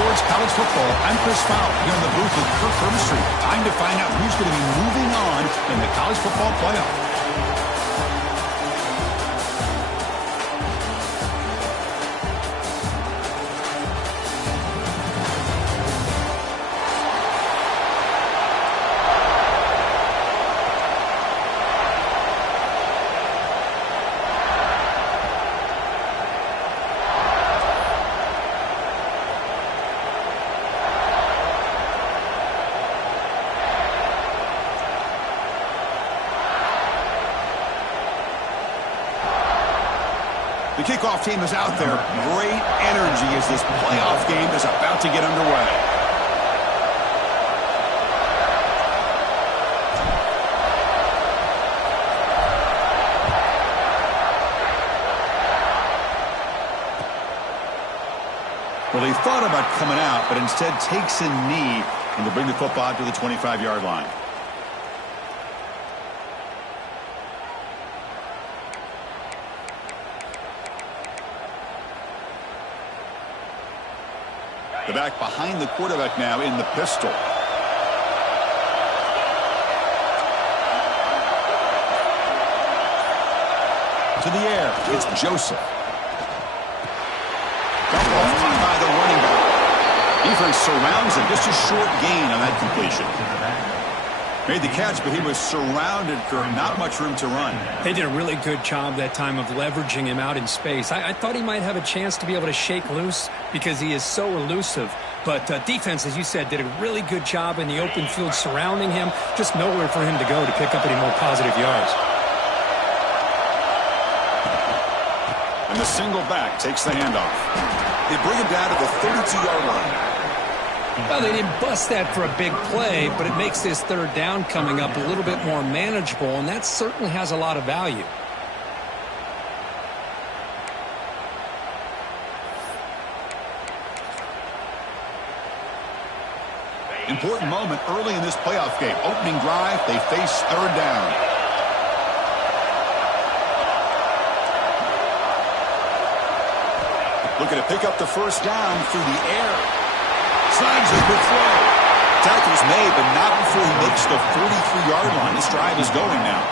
Sports College Football. I'm Chris Fowl here in the booth with Kirk Herbstreit. Time to find out who's going to be moving on in the college football playoff. The kickoff team is out there. Great energy as this playoff game is about to get underway. Well, he thought about coming out, but instead takes a knee and to bring the football to the 25-yard line. The back behind the quarterback now in the pistol. To the air, it's Joseph. Dumped off by the running back. Defense surrounds him. Just a short gain on that completion. Made the catch, but he was surrounded, Kirk. Not much room to run. They did a really good job that time of leveraging him out in space. I thought he might have a chance to be able to shake loose because he is so elusive. But defense, as you said, did a really good job in the open field surrounding him. Just nowhere for him to go to pick up any more positive yards. And the single back takes the handoff. They bring him down to the 32-yard line. Well, they didn't bust that for a big play, but it makes this third down coming up a little bit more manageable, and that certainly has a lot of value. Important moment early in this playoff game. Opening drive, they face third down. Looking to pick up the first down through the air. Slides a good throw. Tackle's made, but not before he makes the 43-yard line. This drive is going now.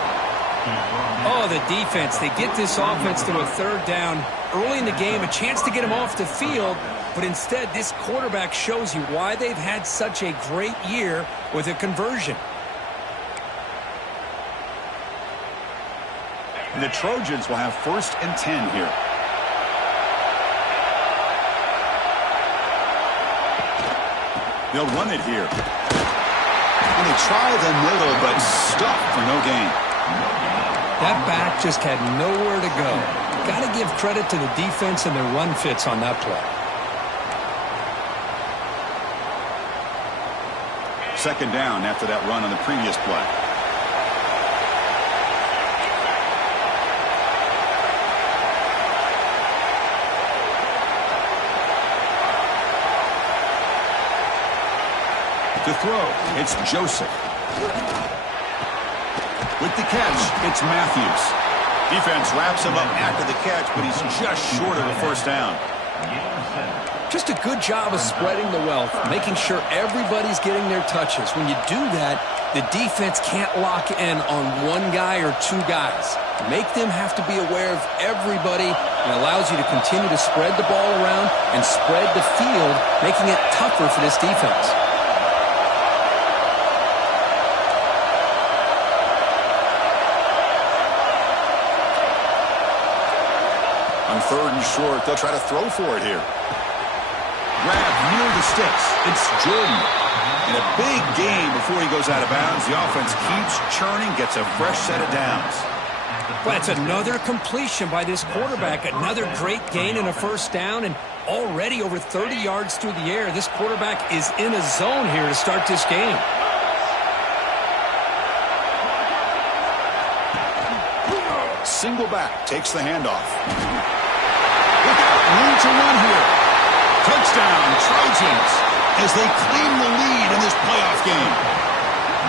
Oh, the defense. They get this offense to a third down early in the game, a chance to get him off the field, but instead this quarterback shows you why they've had such a great year with a conversion. And the Trojans will have 1st and 10 here. They'll run it here. And they try the middle, but stuck for no gain. That back just had nowhere to go. Got to give credit to the defense and their run fits on that play. Second down after that run on the previous play. To throw, it's Joseph. With the catch, it's Matthews. Defense wraps him up after the catch, but he's just short of a first down. Just a good job of spreading the wealth, making sure everybody's getting their touches. When you do that, the defense can't lock in on one guy or two guys. Make them have to be aware of everybody, and allows you to continue to spread the ball around and spread the field, making it tougher for this defense. On 3rd and short, they'll try to throw for it here. Grab near the sticks. It's Jordan. And a big gain before he goes out of bounds. The offense keeps churning, gets a fresh set of downs. Well, that's another completion by this quarterback. Another great gain and a first down, and already over 30 yards through the air. This quarterback is in a zone here to start this game. Single back takes the handoff. Look out, room to run here. Touchdown, Trojans, as they claim the lead in this playoff game.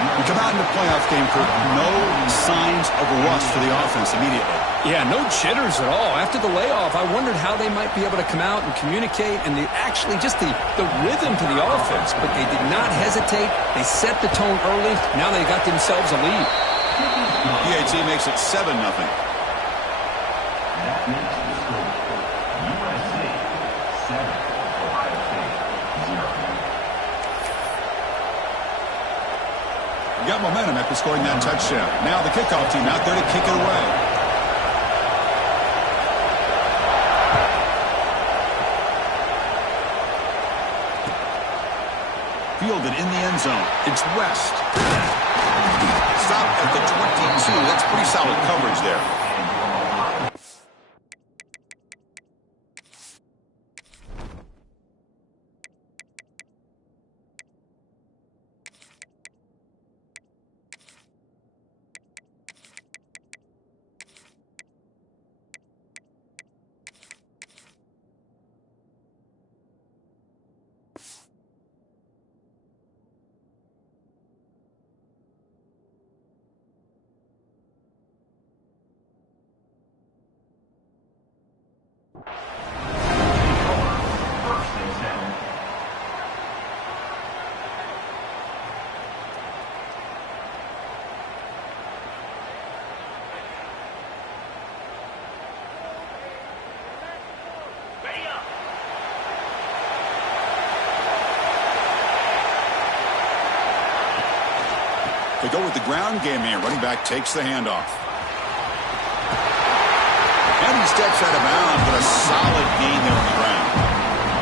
We come out in the playoff game, Kurt, no signs of rust for the offense immediately. Yeah, no jitters at all. After the layoff, I wondered how they might be able to come out and communicate and actually just the rhythm to the offense. But they did not hesitate. They set the tone early. Now they got themselves a lead. PAT makes it 7-0. Got momentum after scoring that touchdown. Now the kickoff team out there to kick it away. Fielded in the end zone. It's West. Stop at the 22. That's pretty solid coverage there. They go with the ground game here. Running back takes the handoff. And he steps out of bounds, but a solid gain there on the ground.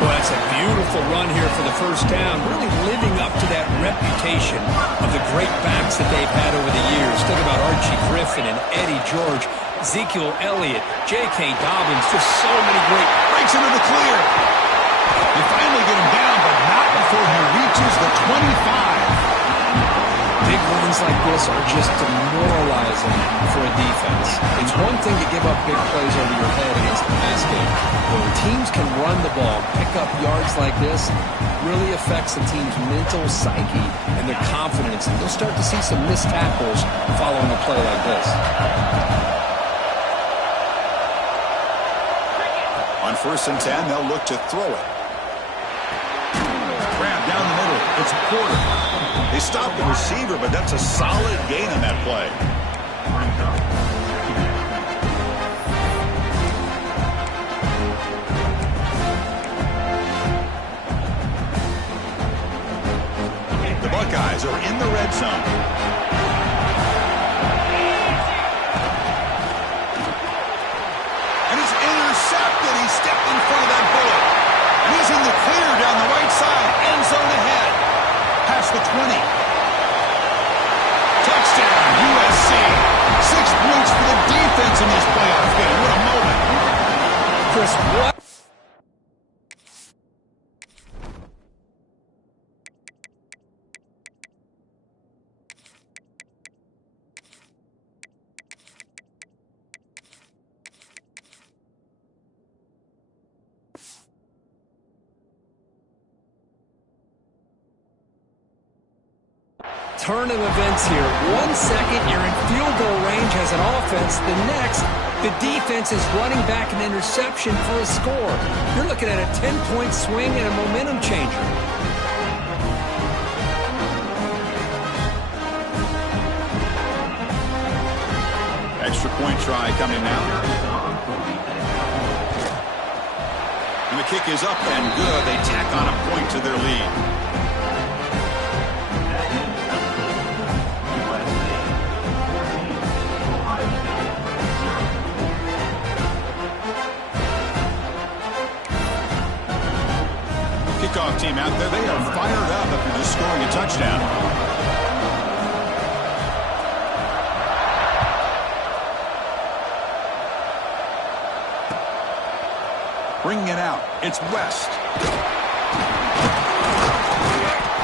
Well, that's a beautiful run here for the first down, really living up to that reputation of the great backs that they've had over the years. Think about Archie Griffin and Eddie George, Ezekiel Elliott, J.K. Dobbins, just so many great. Breaks into the clear. They finally get him down, but not before he reaches the 25. Big runs like this are just demoralizing for a defense. It's one thing to give up big plays over your head against the pass game, but when teams can run the ball, pick up yards like this, really affects the team's mental psyche and their confidence. And you'll start to see some missed tackles following a play like this. On 1st and 10, they'll look to throw it. Grab down the middle. It's Porter. They stop the receiver, but that's a solid gain on that play. The Buckeyes are in the red zone. And it's intercepted. He stepped in front of that bullet. And he's in the clear down the right side. End zone ahead. Past the 20. Touchdown, USC. 6 points for the defense in this playoff game. What a moment. Chris, what? Turn of events here. 1 second, you're in field goal range as an offense. The next, the defense is running back an interception for a score. You're looking at a 10-point swing and a momentum changer. Extra point try coming now. And the kick is up and good. They tack on a point to their lead. Kickoff team out there, they are fired up after just scoring a touchdown. Bringing it out, it's West.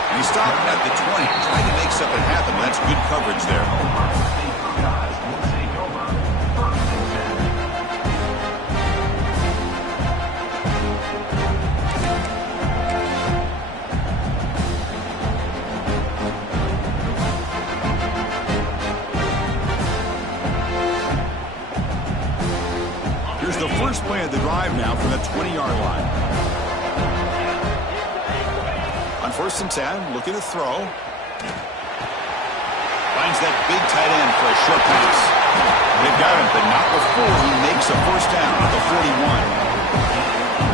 And he stopped at the 20, trying to make something happen. That's good coverage there. point of the drive now from the 20-yard line. On 1st and 10, looking to throw. Finds that big tight end for a short pass. They've got him, but not before he makes a first down at the 41.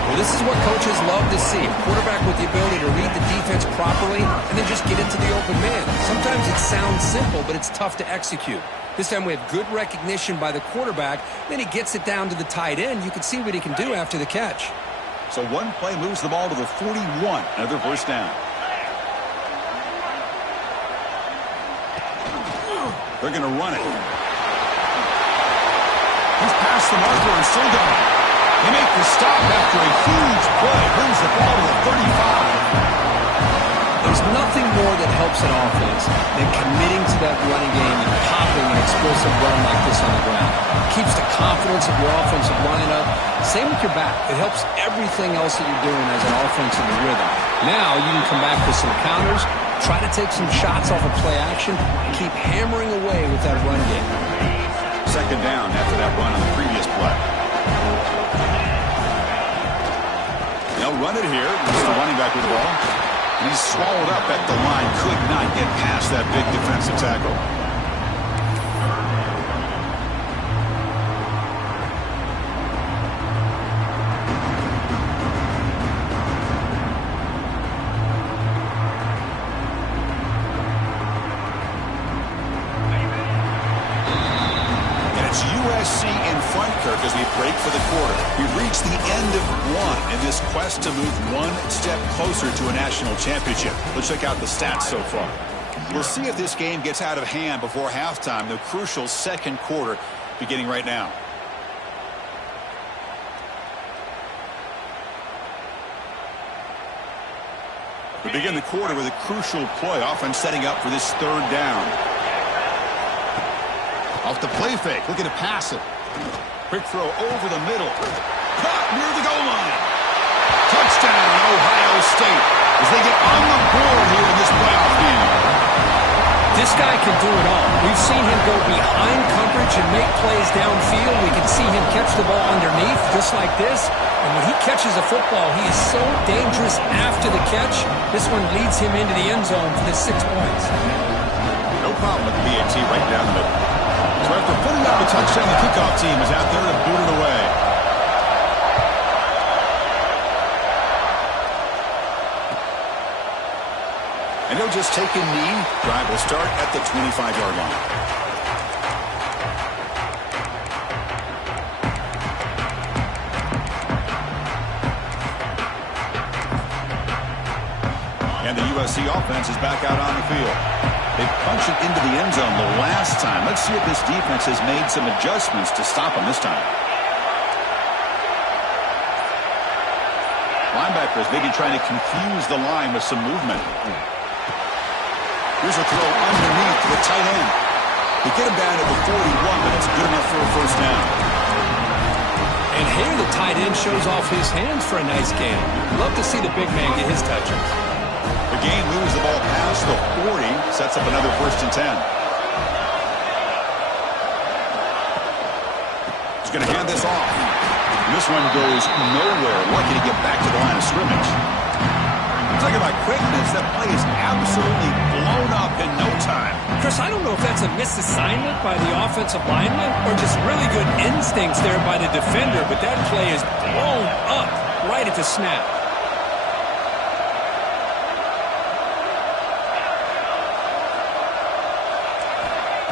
Well, this is what coaches love to see. A quarterback with the ability to read the defense properly and then just get into the open man. Sometimes it sounds simple, but it's tough to execute. This time we have good recognition by the quarterback. Then he gets it down to the tight end. You can see what he can do after the catch. So one play moves the ball to the 41. Another first down. They're going to run it. He's past the marker and still going. They make the stop after a huge play. Brings the ball to the 35. There's nothing more that helps an offense than committing to that running game and popping an explosive run like this on the ground. It keeps the confidence of your offensive lineup. Same with your back. It helps everything else that you're doing as an offense in the rhythm. Now you can come back with some counters, try to take some shots off of play action, and keep hammering away with that run game. 2nd down after that run on the previous play. They'll run it here. It's the running back with the ball. He's swallowed up at the line. Could not get past that big defensive tackle. And it's USC in front, Kirk, as we break for the quarter. We've reached the end of one in this quest to move one step closer to a national championship. Let's check out the stats so far. We'll see if this game gets out of hand before halftime, the crucial 2nd quarter beginning right now. We begin the quarter with a crucial play, often setting up for this 3rd down. Off the play fake, looking to pass it. Quick throw over the middle. Caught near the goal line. Touchdown, Ohio State, as they get on the board here in this playoff game. This guy can do it all. We've seen him go behind coverage and make plays downfield. We can see him catch the ball underneath, just like this. And when he catches a football, he is so dangerous after the catch. This one leads him into the end zone for the 6 points. No problem with the BAT right down the middle. So after putting up a touchdown, the kickoff team is out there to boot it away. And he'll just take a knee. Drive will start at the 25-yard line. And the USC offense is back out on the field. They punched it into the end zone the last time. Let's see if this defense has made some adjustments to stop them this time. Linebackers maybe trying to confuse the line with some movement. Here's a throw underneath to the tight end. They get him down to the 41, but it's good enough for a first down. And here the tight end shows off his hands for a nice game. Love to see the big man get his touches. The game moves the ball past the 40, sets up another 1st and 10. He's going to hand this off. And this one goes nowhere. Lucky to get back to the line of scrimmage. Talking about quickness, that play is absolutely blown up in no time. Chris, I don't know if that's a misassignment by the offensive lineman or just really good instincts there by the defender, but that play is blown up right at the snap.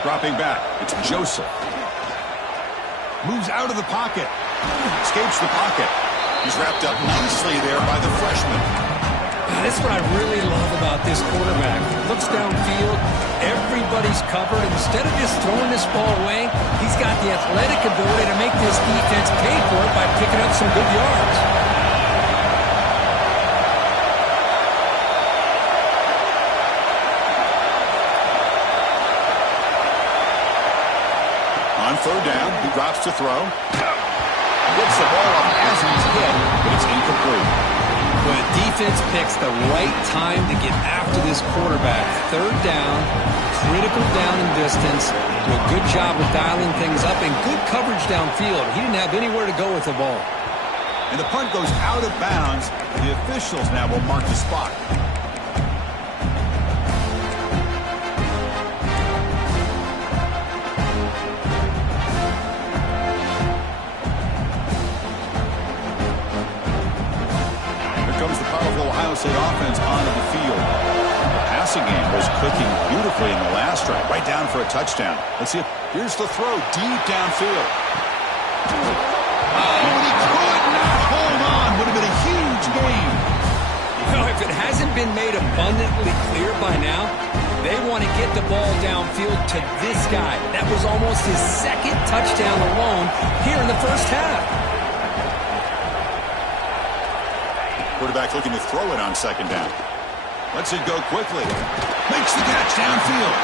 Dropping back, it's Joseph. Moves out of the pocket. Escapes the pocket. He's wrapped up nicely there by the freshman. That's what I really love about this quarterback. Looks downfield, everybody's covered. Instead of just throwing this ball away, he's got the athletic ability to make this defense pay for it by picking up some good yards. On 3rd down, he drops to throw. Gets the ball up as he's hit, but it's incomplete. When a defense picks the right time to get after this quarterback, 3rd down, critical down and distance, do a good job of dialing things up and good coverage downfield. He didn't have anywhere to go with the ball. And the punt goes out of bounds. The officials now will mark the spot. Here comes the powerful Ohio State offense onto the field. The passing game was clicking beautifully in the last drive, right down for a touchdown. Let's see. Here's the throw deep downfield. Oh, and he could not hold on. Would have been a huge gain. You know, if it hasn't been made abundantly clear by now, they want to get the ball downfield to this guy. That was almost his second touchdown alone here in the first half. Quarterback looking to throw it on second down. Lets it go quickly. Makes the catch downfield.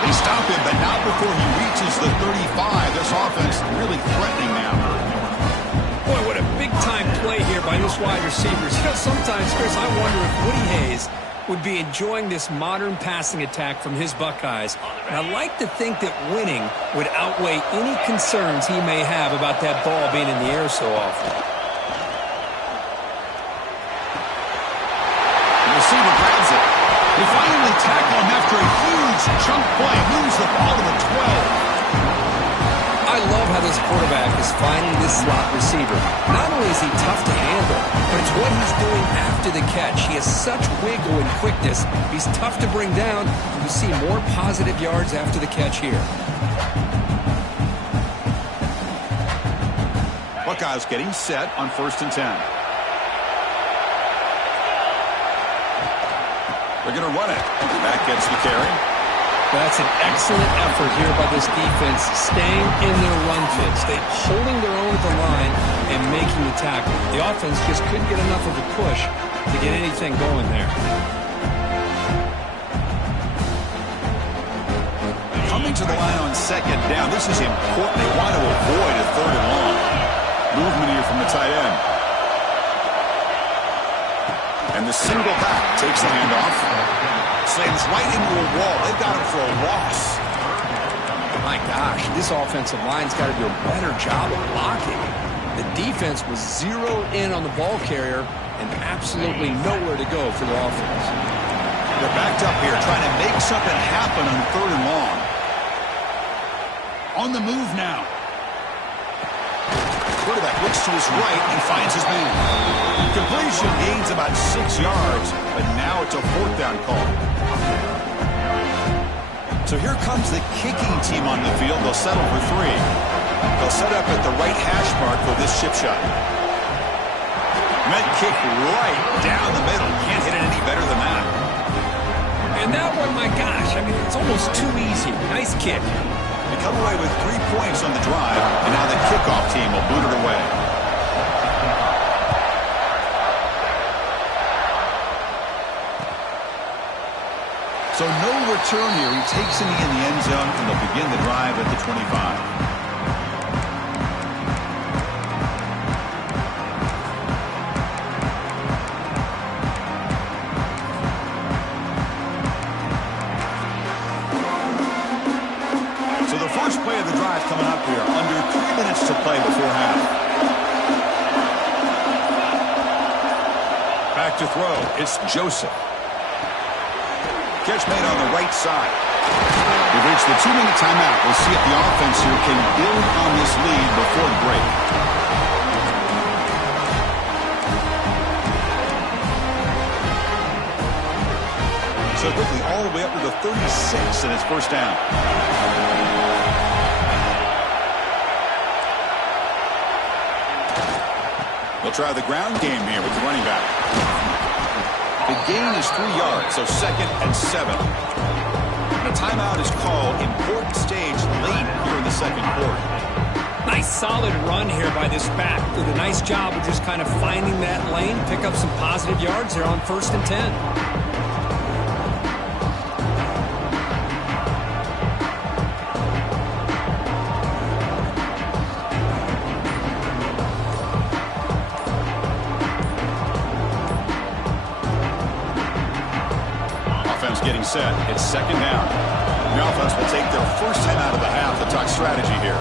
They stop him, but not before he reaches the 35. This offense really threatening now. Boy, what a big-time play here by this wide receivers. You know, sometimes, Chris, I wonder if Woody Hayes would be enjoying this modern passing attack from his Buckeyes. And I like to think that winning would outweigh any concerns he may have about that ball being in the air so often. The receiver grabs it. They finally tackle him after a huge chunk play. Moves the ball to the 12. I love how this quarterback is finding this slot receiver. Not only is he tough to handle, but it's what he's doing after the catch. He has such wiggle and quickness. He's tough to bring down. You see more positive yards after the catch here. Buckeyes getting set on 1st and 10. They're going to run it. Back gets the carry. That's an excellent effort here by this defense, staying in their run fits. They're holding their own at the line and making the tackle. The offense just couldn't get enough of a push to get anything going there. Coming to the line on second down. This is important. They want to avoid a 3rd and long. Movement here from the tight end. And the single back takes the handoff. Slams right into a wall. They've got him for a loss. My gosh, this offensive line's got to do a better job of blocking. The defense was zeroed in on the ball carrier and absolutely nowhere to go for the offense. They're backed up here trying to make something happen on 3rd and long. On the move now. Quarterback looks to his right and finds his man. Completion gains about 6 yards, but now it's a 4th down call. So here comes the kicking team on the field. They'll settle for 3. They'll set up at the right hash mark for this chip shot. Meant kick right down the middle. Can't hit it any better than that. And that one, my gosh, I mean, it's almost too easy. Nice kick. They come away with 3 points on the drive, and now the kickoff team will boot it away. So no return here. He takes it in the end zone, and they'll begin the drive at the 25. So the first play of the drive coming up here. Under 3 minutes to play before half. Back to throw. It's Joseph. Catch made on the right side. We've reached the 2-minute timeout. We'll see if the offense here can build on this lead before the break. So quickly all the way up to the 36 and it's 1st down. They'll try the ground game here with the running back. The gain is 3 yards, so 2nd and 7. And a timeout is called. Important stage late here in the 2nd quarter. Nice solid run here by this back. Did a nice job of just kind of finding that lane, pick up some positive yards there on 1st and 10. Getting set. It's 2nd down. The offense will take their first time out of the half to talk strategy here.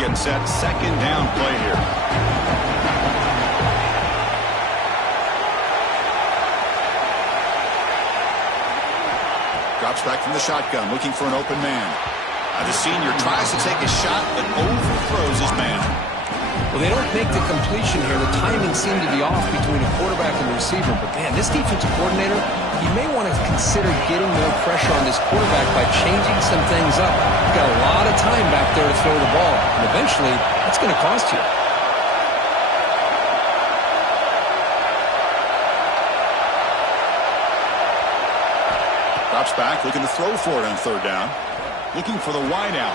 getting set. Second down play here. Drops back from the shotgun, looking for an open man. The senior tries to take a shot, but overthrows his man. Well, they don't make the completion here. The timing seemed to be off between a quarterback and the receiver. But, man, this defensive coordinator, he may want to consider getting more pressure on this quarterback by changing some things up. You've got a lot of time back there to throw the ball. And eventually, that's going to cost you. Drops back, looking to throw for it on third down. Looking for the wide out.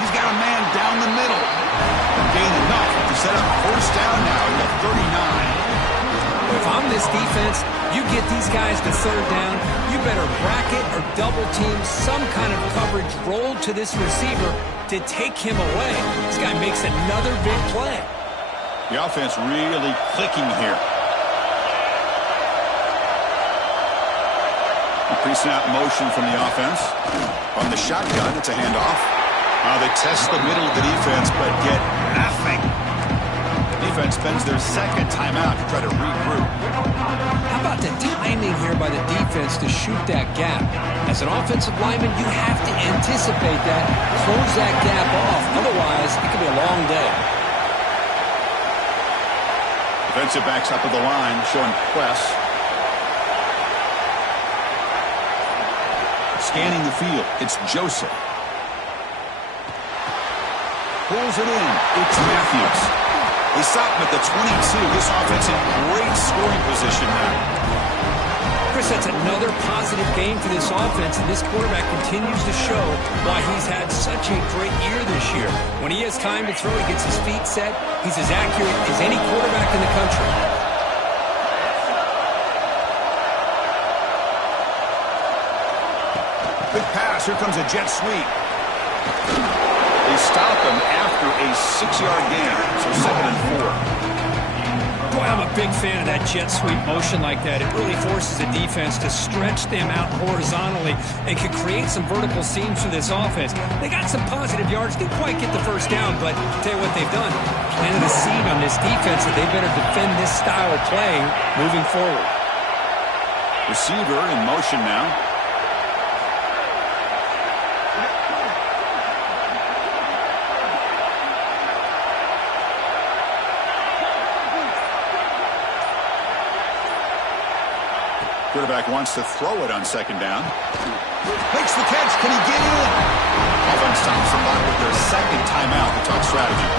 He's got a man down the middle. Gain enough to set up first down now at the 39. If I'm this defense, you get these guys to third down, you better bracket or double team some kind of coverage rolled to this receiver to take him away. This guy makes another big play. The offense really clicking here. Pre-snap motion from the offense. On the shotgun, it's a handoff. They test the middle of the defense, but get nothing. The defense spends their second timeout to try to regroup. How about the timing here by the defense to shoot that gap? As an offensive lineman, you have to anticipate that, close that gap off. Otherwise, it could be a long day. Defensive backs up at the line, showing press. Scanning the field, it's Joseph. Pulls it in, it's Matthews. They stop him at the 22. This offense in great scoring position now. Chris, that's another positive game for this offense, and this quarterback continues to show why he's had such a great year this year. When he has time to throw, he gets his feet set. He's as accurate as any quarterback in the country. Big pass. Here comes a jet sweep. They stop him after a 6-yard gain, so 2nd and 4. Boy, I'm a big fan of that jet sweep motion like that. It really forces the defense to stretch them out horizontally and can create some vertical seams for this offense. They got some positive yards. Didn't quite get the first down, but I'll tell you what they've done. Planted a seed on this defense that they better defend this style of play moving forward. Receiver in motion now. Quarterback wants to throw it on 2nd down. Makes the catch. Can he get in? Offense stops the clock with their 2nd timeout to talk strategy.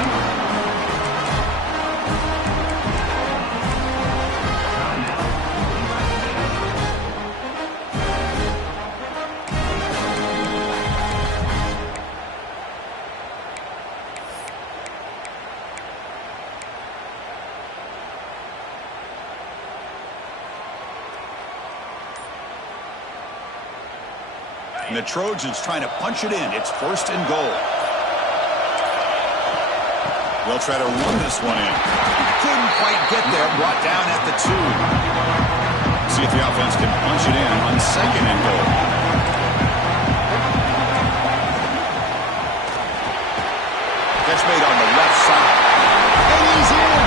And the Trojans trying to punch it in. It's 1st and goal. They'll try to run this one in. Couldn't quite get there. Brought down at the 2. See if the offense can punch it in on 2nd and goal. Catch made on the left side. And he's in.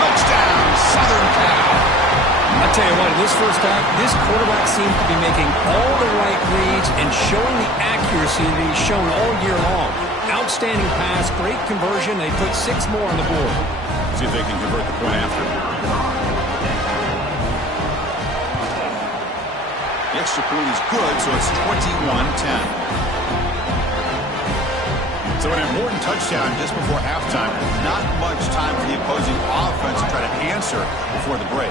Touchdown, Southern Cal. I'll tell you what, in this first half, this quarterback seems to be making all the right reads and showing the accuracy that he's shown all year long. Outstanding pass, great conversion. They put 6 more on the board. See if they can convert the point after. The extra point is good, so it's 21-10. So an important touchdown just before halftime. Not much time for the opposing offense to try to answer before the break.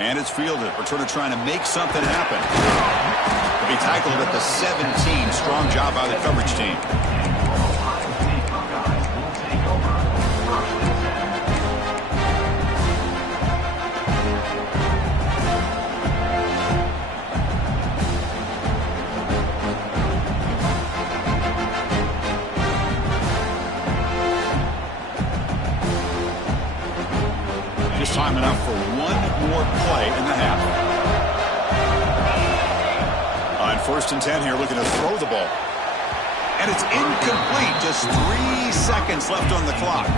And it's fielded. Returner trying to make something happen. He'll be tackled at the 17. Strong job by the coverage team. Just time enough for one more play in the half. On 1st First and 10 here, looking to throw the ball. And it's incomplete. Just 3 seconds left on the clock.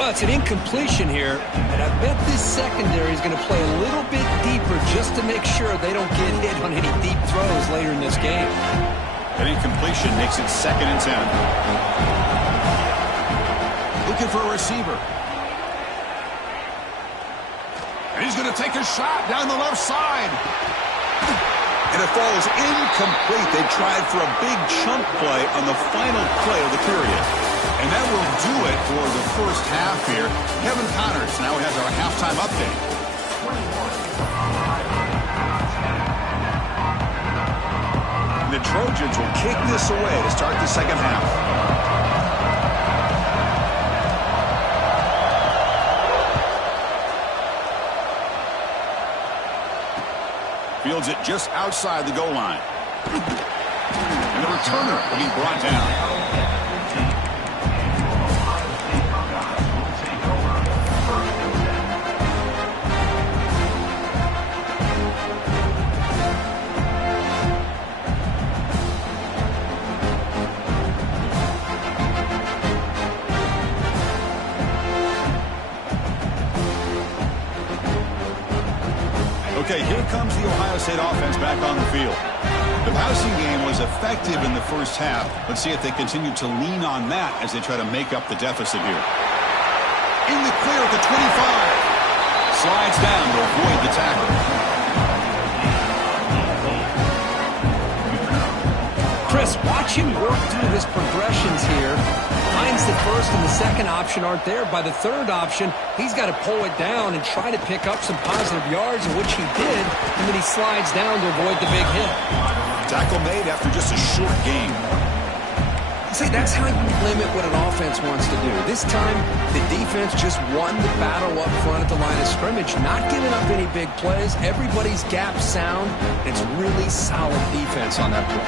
Well, it's an incompletion here, and I bet this secondary is going to play a little bit deeper just to make sure they don't get hit on any deep throws later in this game. An incompletion makes it 2nd and 10. Looking for a receiver. And he's going to take a shot down the left side. And it falls incomplete. They tried for a big chunk play on the final play of the period. And that will do it for the first half here. Kevin Connors now has our halftime update. And the Trojans will kick this away to start the second half. Fields it just outside the goal line. And the returner will be brought down. Okay, here comes the Ohio State offense back on the field. The passing game was effective in the first half. Let's see if they continue to lean on that as they try to make up the deficit here. In the clear at the 25. Slides down to avoid the tackle. Chris, watch him work through his progressions here. Finds the first and the second option aren't there. By the third option, he's got to pull it down and try to pick up some positive yards, which he did, and then he slides down to avoid the big hit. Tackle made after just a short game. See, that's how you limit what an offense wants to do. This time, the defense just won the battle up front at the line of scrimmage, not giving up any big plays. Everybody's gap sound. It's really solid defense on that play.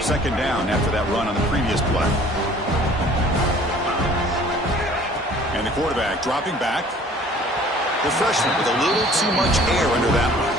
Second down after that run on the previous play. And the quarterback dropping back. The freshman with a little too much air under that one.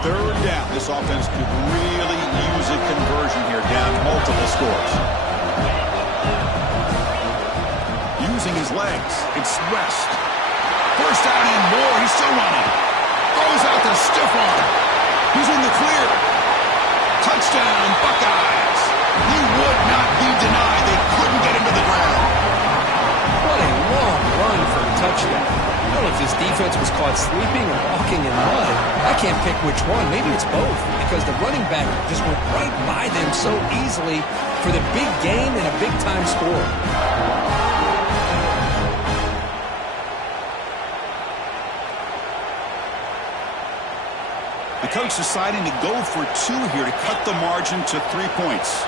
Third down. This offense could really use a conversion here, down multiple scores. Using his legs. It's West. First down and more. He's still running. Throws out the stiff arm. He's in the clear. Touchdown, Buckeyes. He would not be denied. They couldn't get him to the ground. What a long run for a touchdown. I don't know if this defense was caught sleeping or walking in mud. I can't pick which one. Maybe it's both, because the running back just went right by them so easily for the big gain and a big-time score. The coach deciding to go for 2 here to cut the margin to 3 points.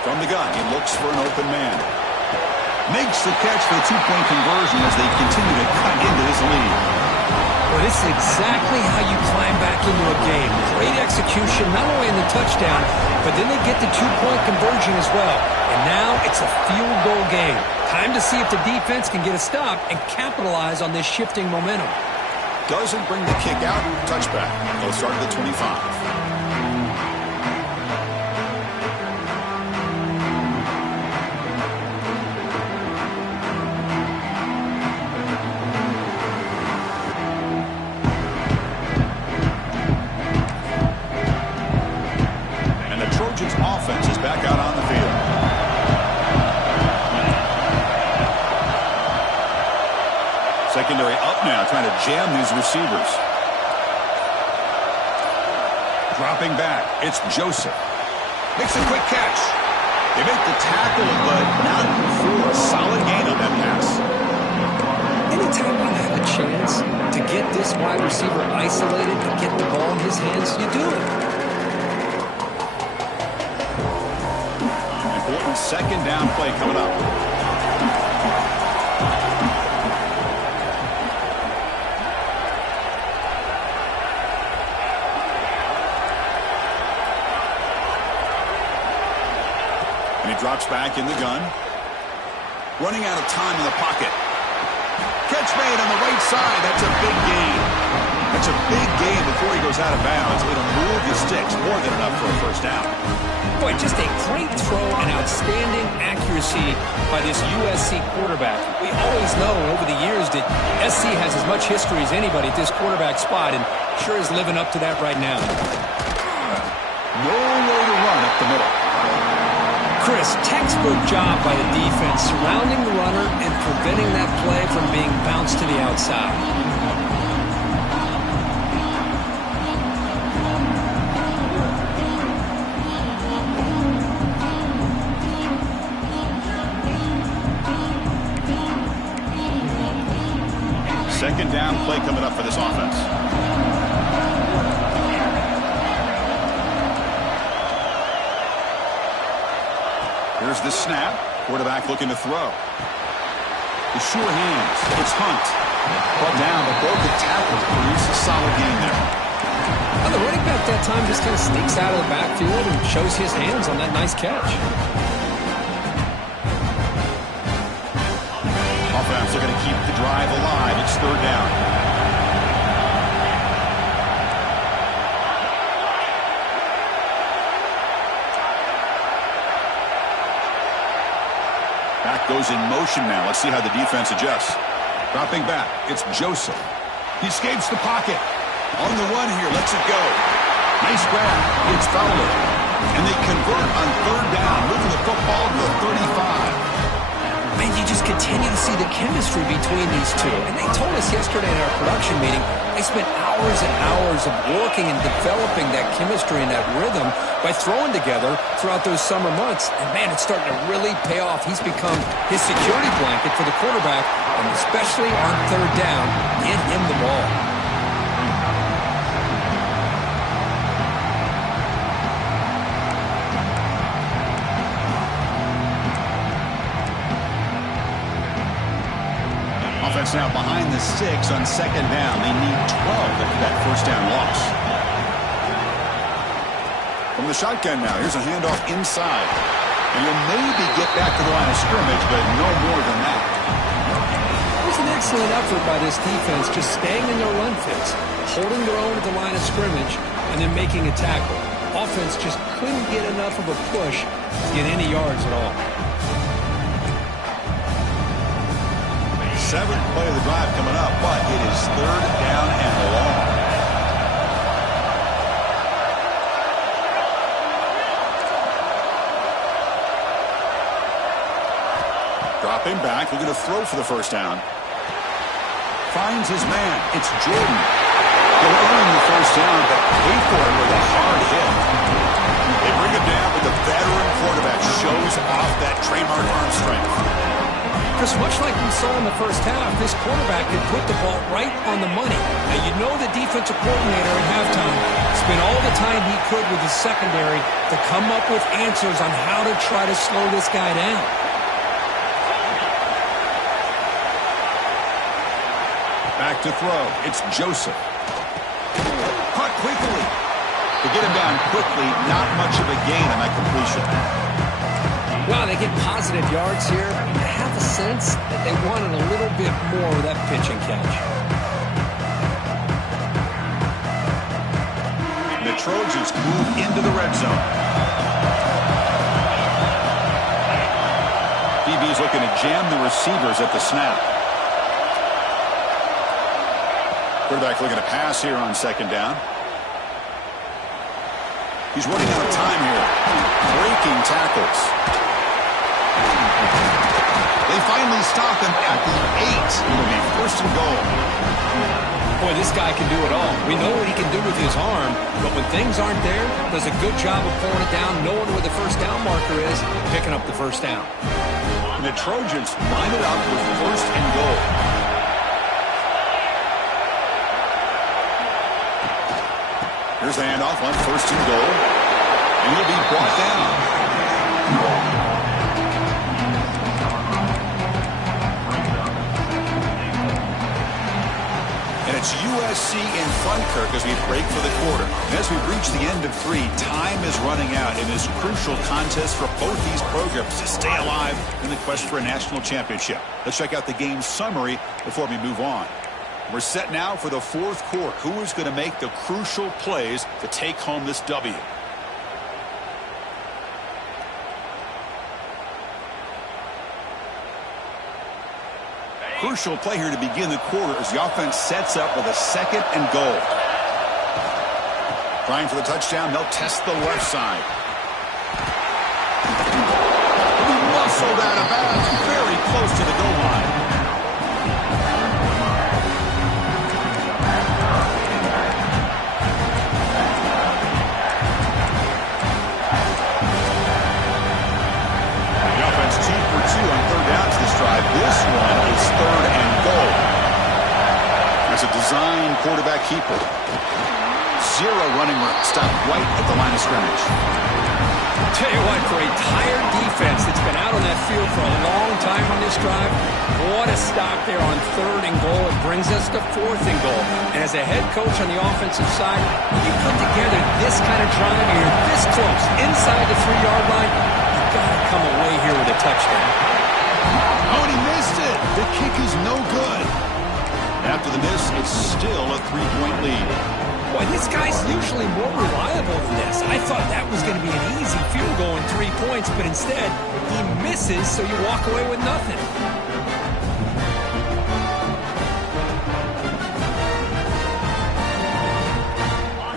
From the gun, he looks for an open man. Makes the catch for the 2-point conversion as they continue to cut into this lead. Well, this is exactly how you climb back into a game. Great execution, not only in the touchdown, but then they get the 2-point conversion as well. And now it's a field goal game. Time to see if the defense can get a stop and capitalize on this shifting momentum. Doesn't bring the kick out. Touchback. They'll start at the 25. Offense is back out on the field. Secondary up now, trying to jam these receivers. Dropping back, it's Joseph. Makes a quick catch. They make the tackle, but not for a solid gain on that pass. Anytime you have a chance to get this wide receiver isolated and get the ball in his hands, you do it. Second down play coming up. drops back in the gun. Running out of time in the pocket. Catch made on the right side. That's a big gain. That's a big gain before he goes out of bounds. It'll move the sticks. More than enough for a first down. Boy, just a great throw and outstanding accuracy by this USC quarterback. We always know over the years that SC has as much history as anybody at this quarterback spot, and sure is living up to that right now. No way to run up the middle. Chris, textbook job by the defense surrounding the runner and preventing that play from being bounced to the outside. Second down play coming up for this offense. Here's the snap. Quarterback looking to throw. The sure hands. It's Hunt. Brought down, but broken tackle to produce a solid gain there. Well, the running back that time just kind of sneaks out of the backfield and shows his hands on that nice catch. Offense are going to keep the drive alive. It's third down. Back goes in motion now. Let's see how the defense adjusts. Dropping back. It's Joseph. He escapes the pocket. On the run here. Lets it go. Nice grab. It's Fowler. And they convert on third down. Moving the football to the 35. Man, you just continue to see the chemistry between these two. And they told us yesterday in our production meeting, they spent hours and hours of working and developing that chemistry and that rhythm by throwing together throughout those summer months. And, man, it's starting to really pay off. He's become his security blanket for the quarterback, and especially on third down, get him the ball. Offense now behind the 6 on second down. They need 12 after that first down loss. From the shotgun now, here's a handoff inside. And you'll maybe get back to the line of scrimmage, but no more than that. It was an excellent effort by this defense, just staying in their run fits, holding their own at the line of scrimmage, and then making a tackle. Offense just couldn't get enough of a push to get any yards at all. Seventh play of the drive coming up, but it is third down and long. Dropping back, looking to throw for the first down. Finds his man. It's Jordan. He'll earn the first down, but pay for it with a hard hit. They bring him down, but the veteran quarterback shows off that trademark arm strength. Chris, much like we saw in the first half, this quarterback can put the ball right on the money. Now, you know the defensive coordinator at halftime spent all the time he could with his secondary to come up with answers on how to try to slow this guy down. Back to throw. It's Joseph. Caught quickly. To get him down quickly, not much of a gain on that completion. Well, they get positive yards here. I have a sense that they wanted a little bit more of that pitch and catch. The Trojans move into the red zone. DB's looking to jam the receivers at the snap. Quarterback looking to pass here on second down. He's running out of time here. Breaking tackles. They finally stop him at the 8. It'll be first and goal. Boy, this guy can do it all. We know what he can do with his arm, but when things aren't there, does a good job of pulling it down, knowing where the first down marker is, picking up the first down. And the Trojans line it up with first and goal. Here's the handoff on first and goal. And he'll be brought down. And it's USC in front, Kirk, as we break for the quarter. As we reach the end of 3, time is running out in this crucial contest for both these programs to stay alive in the quest for a national championship. Let's check out the game summary before we move on. We're set now for the fourth quarter. Who is going to make the crucial plays to take home this W? Crucial play here to begin the quarter as the offense sets up with a 2nd and goal. Trying for the touchdown, they'll test the left side. He muscled out of bounds, very close to the goal line. The offense 2 for 2 on 3rd downs this drive. This one is 3rd and goal. That's a design quarterback keeper. 0 running room. Stop right at the line of scrimmage. Tell you what, for a tired defense that's been out on that field for a long time on this drive, what a stop there on 3rd and goal. It brings us to 4th and goal. And as a head coach on the offensive side, when you put together this kind of drive, you're this close inside the 3-yard line, you've got to come away here with a touchdown. Oh, and he missed it. The kick is no good. After the miss, it's still a 3-point lead. Boy, this guy's usually more reliable than this. I thought that was going to be an easy field goal in 3 points, but instead, he misses, so you walk away with nothing.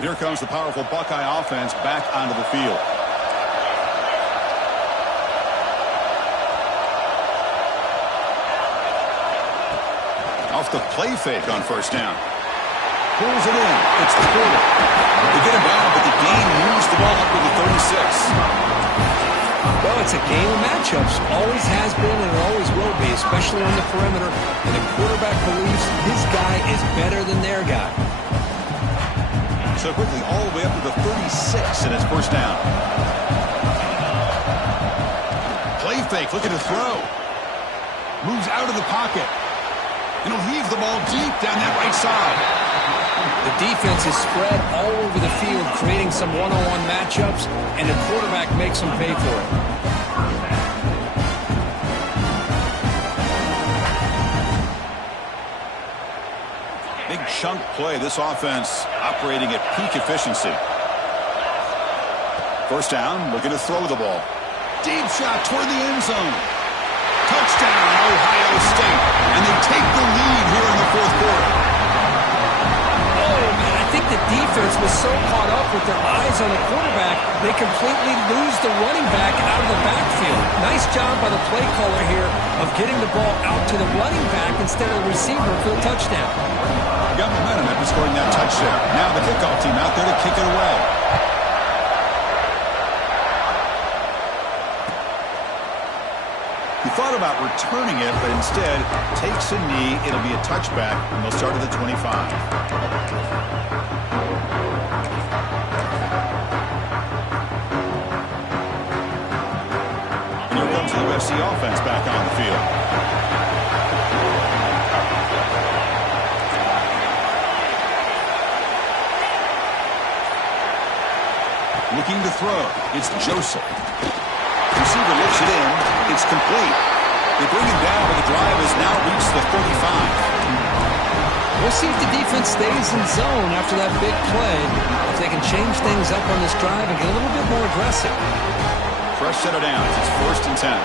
Here comes the powerful Buckeye offense back onto the field. Off the play fake on 1st down. Pulls it in. It's the quarter. They get him down, but the game moves the ball up to the 36. Well, it's a game of matchups. Always has been and it always will be, especially on the perimeter. And the quarterback believes his guy is better than their guy. So quickly all the way up to the 36 and it's 1st down. Play fake, looking to throw. Moves out of the pocket. And he'll heave the ball deep down that right side. The defense is spread all over the field, creating some one-on-one matchups, and the quarterback makes them pay for it. Big chunk play. This offense operating at peak efficiency. 1st down, looking to throw the ball. Deep shot toward the end zone. Touchdown, Ohio State. And they take the lead here in the 4th quarter. Oh, man, I think the defense was so caught up with their eyes on the quarterback, they completely lose the running back out of the backfield. Nice job by the play caller here of getting the ball out to the running back instead of the receiver for the touchdown. Got momentum after scoring that touchdown. Now the kickoff team out there to kick it away. He thought about returning it, but instead takes a knee. It'll be a touchback, and they'll start at the 25. And here comes the USC offense back on the field. Looking to throw. It's Joseph. Receiver lifts it in. It's complete. They bring him down, but the drive has now reached the 35. We'll see if the defense stays in zone after that big play. If they can change things up on this drive and get a little bit more aggressive. Fresh set of downs. It's 1st and 10.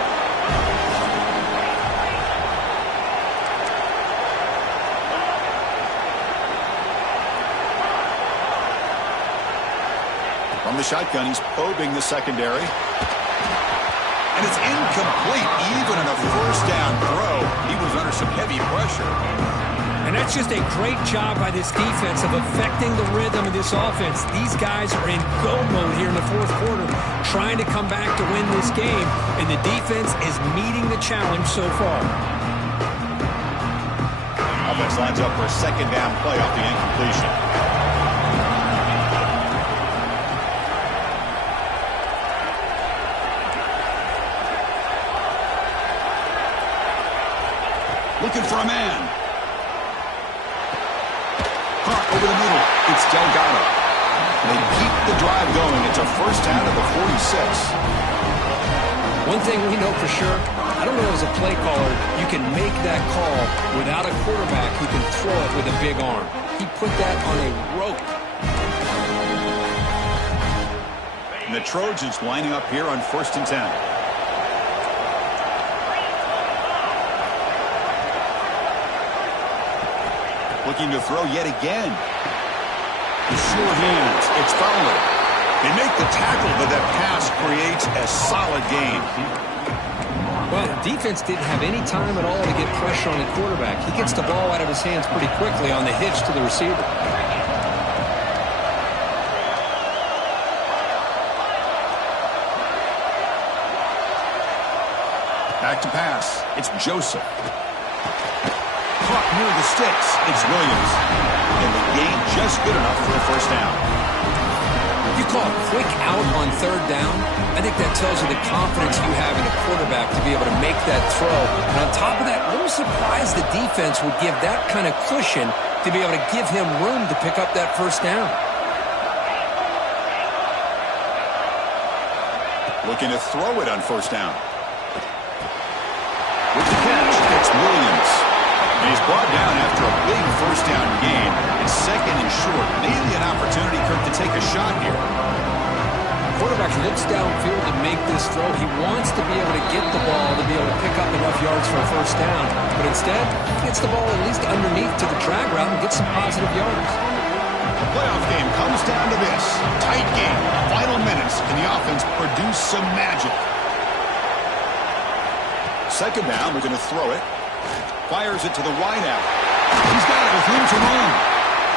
From the shotgun, he's probing the secondary. And it's incomplete. Even on a 1st down throw, he was under some heavy pressure. And that's just a great job by this defense of affecting the rhythm of this offense. These guys are in go mode here in the 4th quarter, trying to come back to win this game. And the defense is meeting the challenge so far. Offense lines up for a 2nd down play off the incompletion. Looking for a man. over the middle. It's Delgado. They keep the drive going. It's a first down to the 46. One thing we know for sure, I don't know as a play caller, you can make that call without a quarterback who can throw it with a big arm. He put that on a rope. And the Trojans lining up here on 1st and 10. Looking to throw yet again. Sure hands. It's Fowler. They make the tackle, but that pass creates a solid gain. Well, the defense didn't have any time at all to get pressure on the quarterback. He gets the ball out of his hands pretty quickly on the hitch to the receiver. Back to pass. It's Joseph. Caught near the sticks. It's Williams. And the gain just good enough for a first down. You call a quick out on 3rd down, I think that tells you the confidence you have in a quarterback to be able to make that throw. And on top of that, a little surprised the defense would give that kind of cushion to be able to give him room to pick up that first down. Looking to throw it on 1st down. With the catch, it's Williams. And he's brought down after a big first down gain. It's 2nd and short. Maybe an opportunity, Kirk, to take a shot here. Quarterback looks downfield to make this throw. He wants to be able to get the ball to be able to pick up enough yards for a first down. But instead, he gets the ball at least underneath to the drag route and gets some positive yards. The playoff game comes down to this. Tight game. Final minutes. Can the offense produce some magic? 2nd down. We're going to throw it. Fires it to the wideout. He's got it with room to run.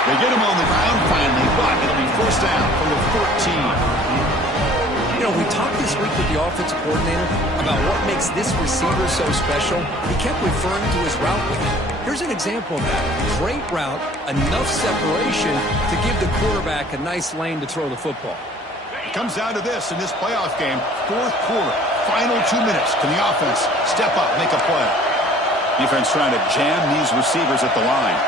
They get him on the ground finally, but it'll be first down from the 14. You know, we talked this week with the offensive coordinator about what makes this receiver so special. He kept referring to his route with him. Here's an example of that. Great route, enough separation to give the quarterback a nice lane to throw the football. It comes down to this in this playoff game. 4th quarter, final 2 minutes. Can the offense step up, make a play? Defense trying to jam these receivers at the line.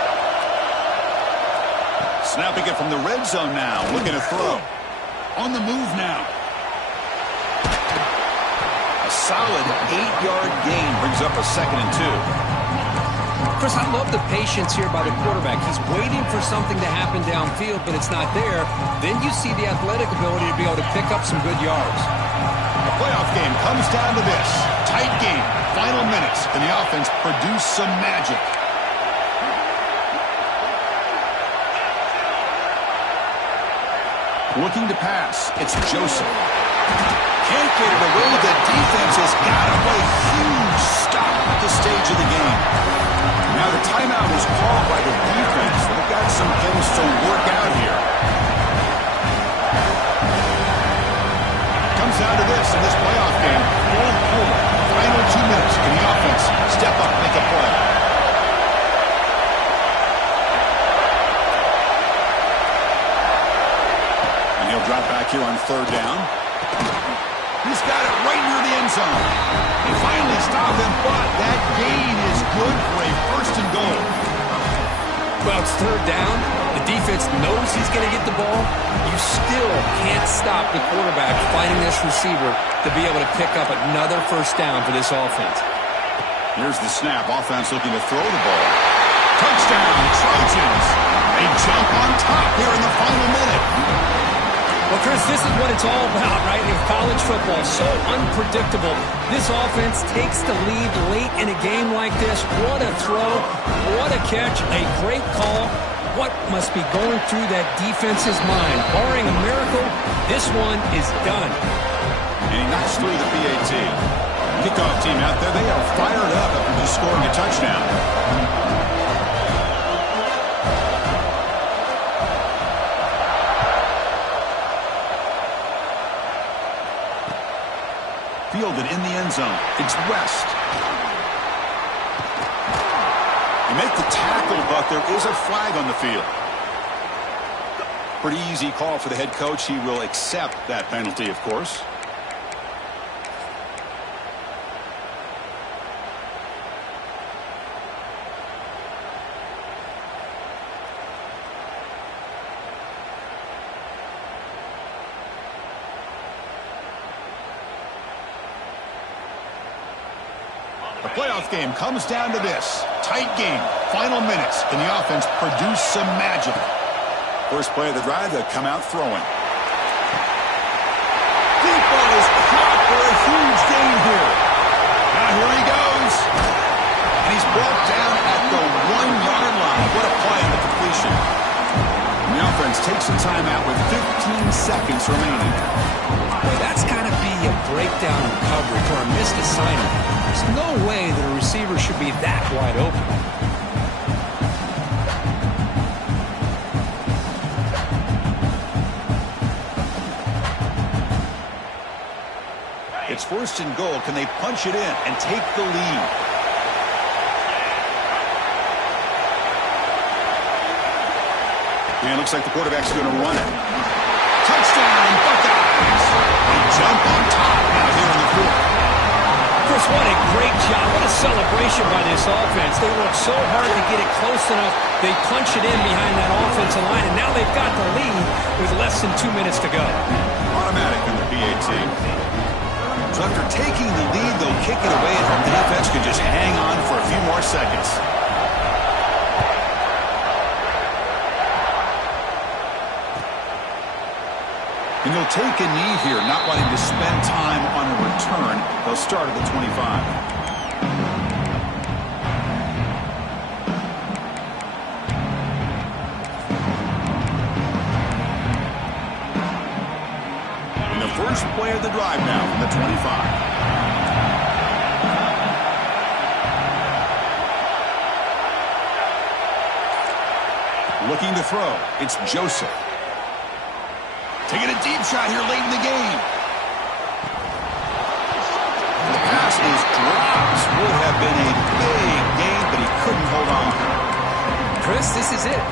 Snapping it from the red zone now. Looking to throw. On the move now. A solid 8-yard gain brings up a 2nd and 2. Chris, I love the patience here by the quarterback. He's waiting for something to happen downfield, but it's not there. Then you see the athletic ability to be able to pick up some good yards. The playoff game comes down to this. Tight game. Final minutes. Can the offense produce some magic? Looking to pass. It's Joseph. Can't get it away. The defense has got him. What a huge stop at this stage of the game. Now the timeout is called by the defense. They've got some things to work out here. Comes down to this in this playoff game. 4th quarter. Final 2 minutes. Can the offense step up, make a play? And he'll drop back here on 3rd down. He's got it right near the end zone. They finally stop him, but that gain is good for a 1st and goal. Well, it's 3rd down. The defense knows he's going to get the ball. You still can't stop the quarterback finding this receiver to be able to pick up another first down for this offense. Here's the snap. Offense looking to throw the ball. Touchdown, Trojans. They jump on top here in the final minute. Well, Chris, this is what it's all about, right? In college football, so unpredictable. This offense takes the lead late in a game like this. What a throw. What a catch. A great call. What must be going through that defense's mind? Barring a miracle, this one is done. And he knocks through the PAT. Kickoff team out there, they are fired up after just scoring a touchdown. Fielded in the end zone. It's West. You make the tackle, but there is a flag on the field. Pretty easy call for the head coach. He will accept that penalty, of course. The playoff game comes down to this. Tight game. Final minutes. And the offense produced some magic. First play of the drive, they'll come out throwing. Deep ball is caught for a huge gain here. Now here he goes. And he's brought down at the 1-yard line. What a play on the completion. And the offense takes some time out with 15 seconds remaining. Boy, that's got to be a breakdown in coverage or a missed assignment. There's no way that a receiver should be that wide open. It's first and goal. Can they punch it in and take the lead? And it looks like the quarterback's going to run it. Touchdown, Buckeyes! They jump on top now here in the fourth. Chris, what a great job. What a celebration by this offense. They worked so hard to get it close enough. They punch it in behind that offensive line, and now they've got the lead with less than 2 minutes to go. Automatic in the PAT. So after taking the lead, they'll kick it away, and the defense can just hang on for a few more seconds. And they'll take a knee here, not wanting to spend time on a return. They'll start at the 25. And the first play of the drive now from the 25. Looking to throw. It's Joseph. Taking a deep shot here late in the game. The pass is dropped. Would have been a big gain, but he couldn't hold on. Chris, this is it.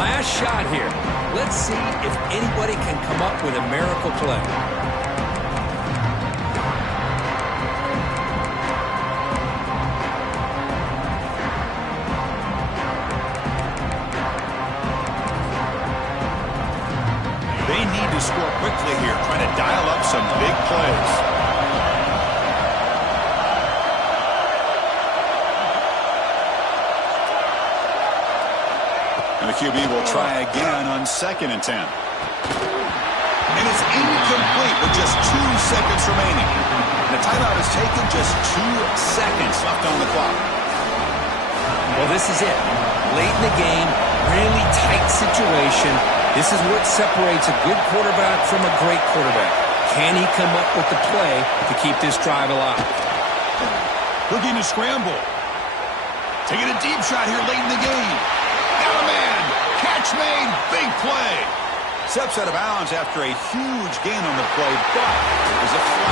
Last shot here. Let's see if anybody can come up with a miracle play. They need to score quickly here, trying to dial up some big plays. And the QB will try again on 2nd and 10. And it's incomplete with just 2 seconds remaining. And the timeout is taken, just 2 seconds left on the clock. Well, this is it. Late in the game, really tight situation. This is what separates a good quarterback from a great quarterback. Can he come up with the play to keep this drive alive? Looking to scramble. Taking a deep shot here late in the game. Got a man. Catch made. Big play. Steps out of bounds after a huge gain on the play, but it was a flat.